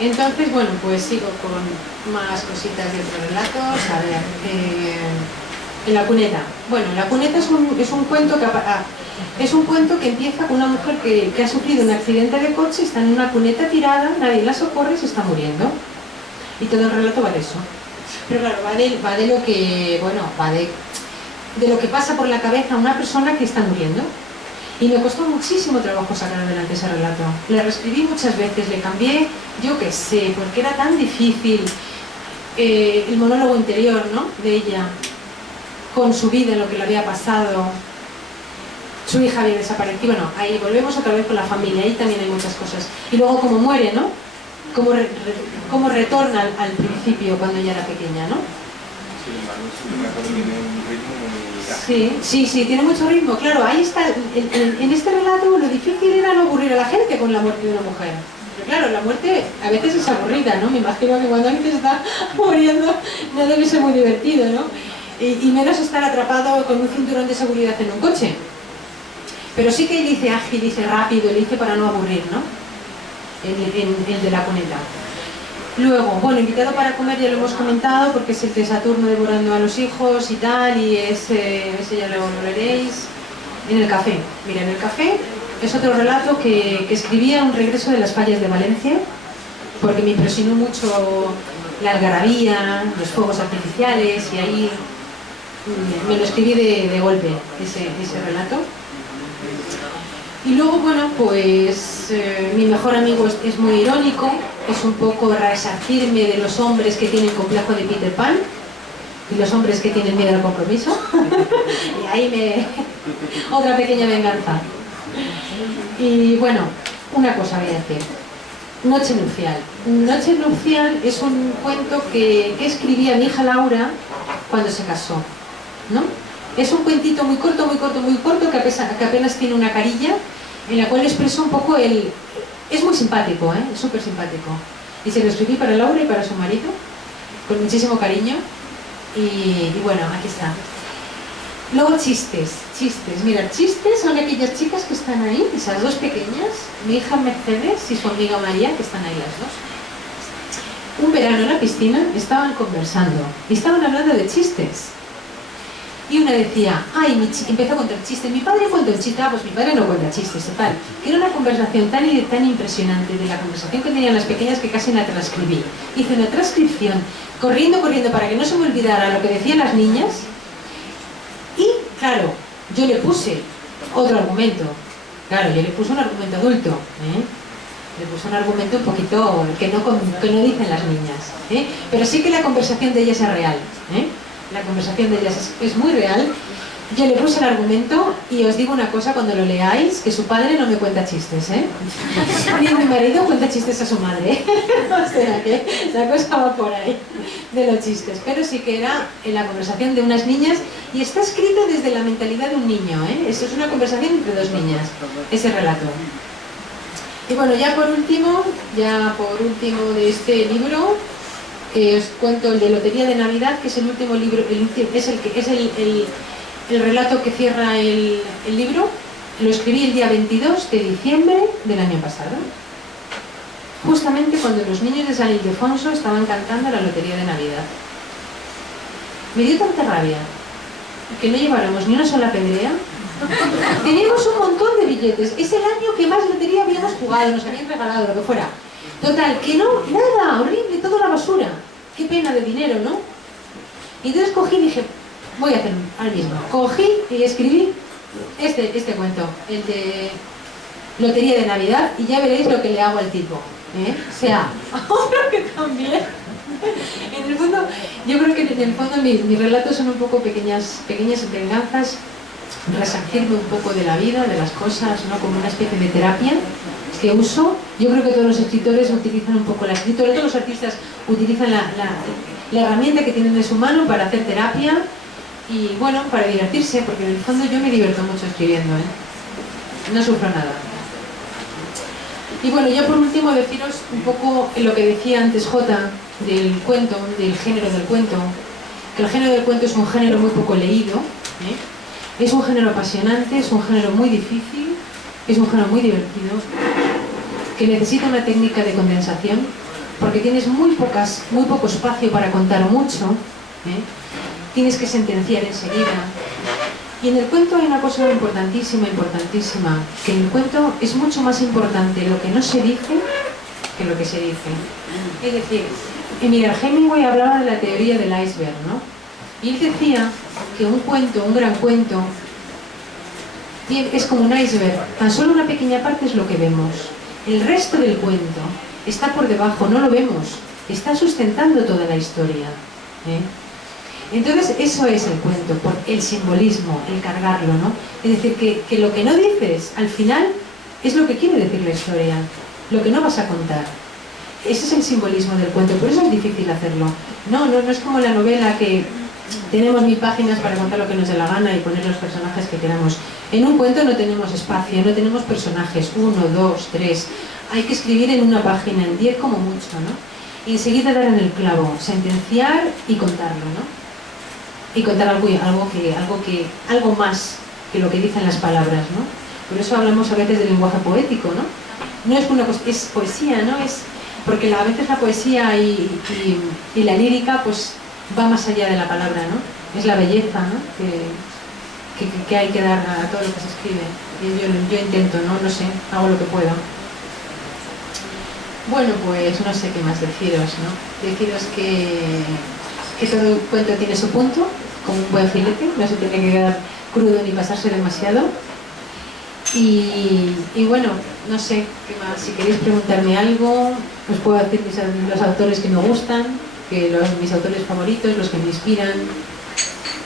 Entonces, bueno, pues sigo con más cositas de otros relatos. A ver, en la cuneta. Bueno, la cuneta es un cuento que es un cuento que empieza con una mujer que ha sufrido un accidente de coche, está en una cuneta tirada, nadie la socorre y se está muriendo. Y todo el relato va de eso. Pero claro, va de lo que, bueno, va de lo que pasa por la cabeza a una persona que está muriendo. Y me costó muchísimo trabajo sacar adelante ese relato. Le reescribí muchas veces, le cambié, yo qué sé, porque era tan difícil el monólogo interior, ¿no?, de ella, con su vida, lo que le había pasado. Su hija había desaparecido. Bueno, ahí volvemos otra vez con la familia, ahí también hay muchas cosas. Y luego cómo muere, ¿no? Cómo retorna al principio cuando ella era pequeña, ¿no? Sí, tiene mucho ritmo, claro, ahí está, en este relato lo difícil era no aburrir a la gente con la muerte de una mujer. Pero claro, la muerte a veces es aburrida, ¿no? Me imagino que cuando alguien se está muriendo no debe ser muy divertido, ¿no? Y menos estar atrapado con un cinturón de seguridad en un coche. Pero sí que él dice ágil, dice rápido, él dice para no aburrir, ¿no? El de la cuneta. Luego, bueno, invitado para comer ya lo hemos comentado, porque es el de Saturno devorando a los hijos y tal, y ese ya lo leeréis. En el café. Mira, en el café es otro relato que escribía un regreso de las fallas de Valencia, porque me impresionó mucho la algarabía, los fuegos artificiales, y ahí me lo escribí de golpe, ese relato. Y luego, bueno, pues mi mejor amigo es muy irónico, es un poco resarcirme de los hombres que tienen complejo de Peter Pan y los hombres que tienen miedo al compromiso. Y ahí otra pequeña venganza. Y bueno, una cosa voy a decir. Noche nupcial. Noche nupcial es un cuento que escribía mi hija Laura cuando se casó, ¿no? Es un cuentito muy corto, que apenas tiene una carilla, en la cual expreso un poco es muy simpático, es súper simpático. Y se lo escribí para Laura y para su marido, con muchísimo cariño. Y bueno, aquí está. Luego chistes. Mira, chistes son aquellas chicas que están ahí, esas dos pequeñas, mi hija Mercedes y su amiga María, que están ahí las dos. Un verano en la piscina estaban conversando y estaban hablando de chistes. Y una decía, empezó a contar chistes, mi padre cuenta un chiste, pues mi padre no cuenta chistes, total. Que era una conversación tan impresionante de la conversación que tenían las pequeñas que casi la transcribí. Hice una transcripción, corriendo, para que no se me olvidara lo que decían las niñas. Y, claro, yo le puse otro argumento. Claro, yo le puse un argumento adulto, Le puse un argumento un poquito que no dicen las niñas, Pero sí que la conversación de ellas es real, La conversación de ellas es muy real. Yo le puse el argumento y os digo una cosa cuando lo leáis, que su padre no me cuenta chistes, Ni mi marido cuenta chistes a su madre, O sea que la cosa va por ahí, de los chistes. Pero sí que era en la conversación de unas niñas y está escrito desde la mentalidad de un niño, Eso es una conversación entre dos niñas, ese relato. Y bueno, ya por último de este libro, os cuento el de Lotería de Navidad, que es el último libro, es el relato que cierra el libro. Lo escribí el día 22 de diciembre del año pasado, justamente cuando los niños de San Ildefonso estaban cantando la Lotería de Navidad. Me dio tanta rabia que no lleváramos ni una sola pedrea. Teníamos un montón de billetes, es el año que más lotería habíamos jugado, nos habían regalado, lo que fuera. Total, que no, nada, horrible, toda la basura. Qué pena de dinero, ¿no? Y entonces cogí y dije, voy a hacer al mismo. Cogí y escribí este cuento, el de Lotería de Navidad, y ya veréis lo que le hago al tipo, O sea, ahora que también. En el fondo, yo creo que en el fondo mis relatos son un poco pequeñas venganzas, resarcirme un poco de la vida, de las cosas, ¿no? Como una especie de terapia que uso. Yo creo que todos los escritores utilizan un poco la escritura, todos los artistas utilizan la herramienta que tienen en su mano para hacer terapia y, bueno, para divertirse, porque en el fondo yo me divierto mucho escribiendo, No sufro nada. Y bueno, ya por último deciros un poco lo que decía antes Jota del cuento, del género del cuento, que el género del cuento es un género muy poco leído, Es un género apasionante, es un género muy difícil, es un género muy divertido, que necesita una técnica de condensación porque tienes muy poco espacio para contar mucho, ¿eh? Tienes que sentenciar enseguida. Y en el cuento hay una cosa importantísima, que en el cuento es mucho más importante lo que no se dice que lo que se dice. Es decir, mira, Hemingway hablaba de la teoría del iceberg, ¿no? Y él decía que un cuento, un gran cuento, es como un iceberg, tan solo una pequeña parte es lo que vemos. El resto del cuento está por debajo, no lo vemos, está sustentando toda la historia, ¿eh? Entonces eso es el cuento, por el simbolismo, el cargarlo, ¿no? Es decir, que lo que no dices al final es lo que quiere decir la historia, lo que no vas a contar. Ese es el simbolismo del cuento, por eso es difícil hacerlo. No es como la novela que tenemos 1000 páginas para contar lo que nos dé la gana y poner los personajes que queramos. En un cuento no tenemos espacio, no tenemos personajes, 1, 2, 3. Hay que escribir en una página, en 10 como mucho, ¿no? Y enseguida dar en el clavo, sentenciar y contarlo, ¿no? Y contar algo más que lo que dicen las palabras, ¿no? Por eso hablamos a veces del lenguaje poético, ¿no? No es una cosa, es poesía, ¿no? Es porque a veces la poesía y la lírica pues va más allá de la palabra, ¿no? Es la belleza, ¿no? que hay que dar a todo lo que se escribe. Y yo intento, no sé, hago lo que puedo. Bueno, pues no sé qué más deciros, ¿no? Deciros que todo cuento tiene su punto, como un buen filete, no se tiene que quedar crudo ni pasarse demasiado. Y bueno, no sé qué más, si queréis preguntarme algo, os puedo decir los autores que me gustan, mis autores favoritos, los que me inspiran.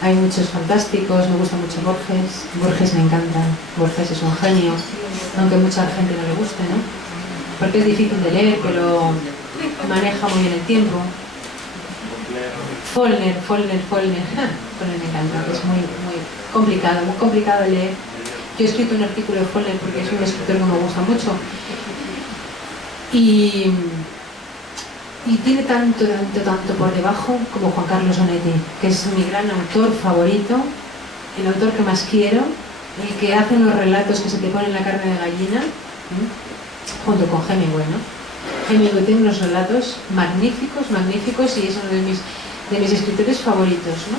Hay muchos fantásticos, me gusta mucho Borges me encanta, Borges es un genio, aunque mucha gente no le guste, ¿no? Porque es difícil de leer, pero maneja muy bien el tiempo. Faulkner me encanta, es muy complicado de leer. Yo he escrito un artículo de Faulkner porque es un escritor que me gusta mucho. Y tiene tanto por debajo como Juan Carlos Onetti, que es mi gran autor favorito, el autor que más quiero, el que hace unos relatos que se te ponen la carne de gallina, junto con Hemingway, ¿no? Hemingway tiene unos relatos magníficos y es uno de mis escritores favoritos, ¿no?